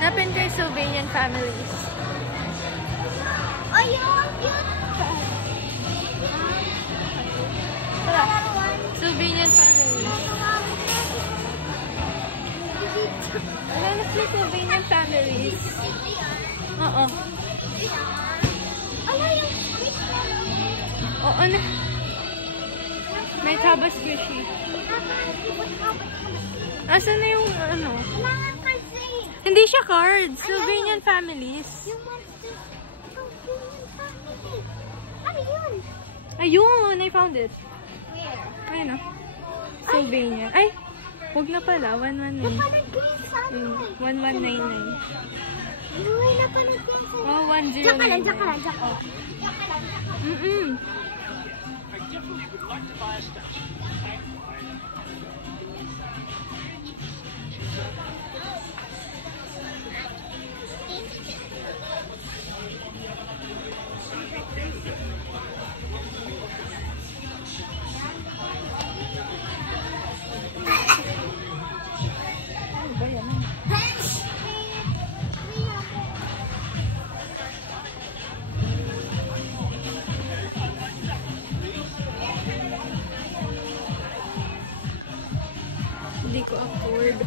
Hanapin ko yung Sylvanian families. Oh, you want cute? Tara. Sylvanian families. Hanap ko yung Sylvanian families. Oo. Ano yung squish na? Oo na. May taba squishy. Asan na yung ano? Kailangan kasi. Hindi siya cards. Sylvanian families. Yung monster. Sylvanian family. Ano yun? Ayun! I found it. Where? Ayun o. Sylvanian. Ay! Huwag na pala. 119. Napanood ko yun sa ano eh. 1199. Uy, napanood ko yun sa Oh, 1099. Diyan ka lang. Diyan ka lang. Hindi ko afford.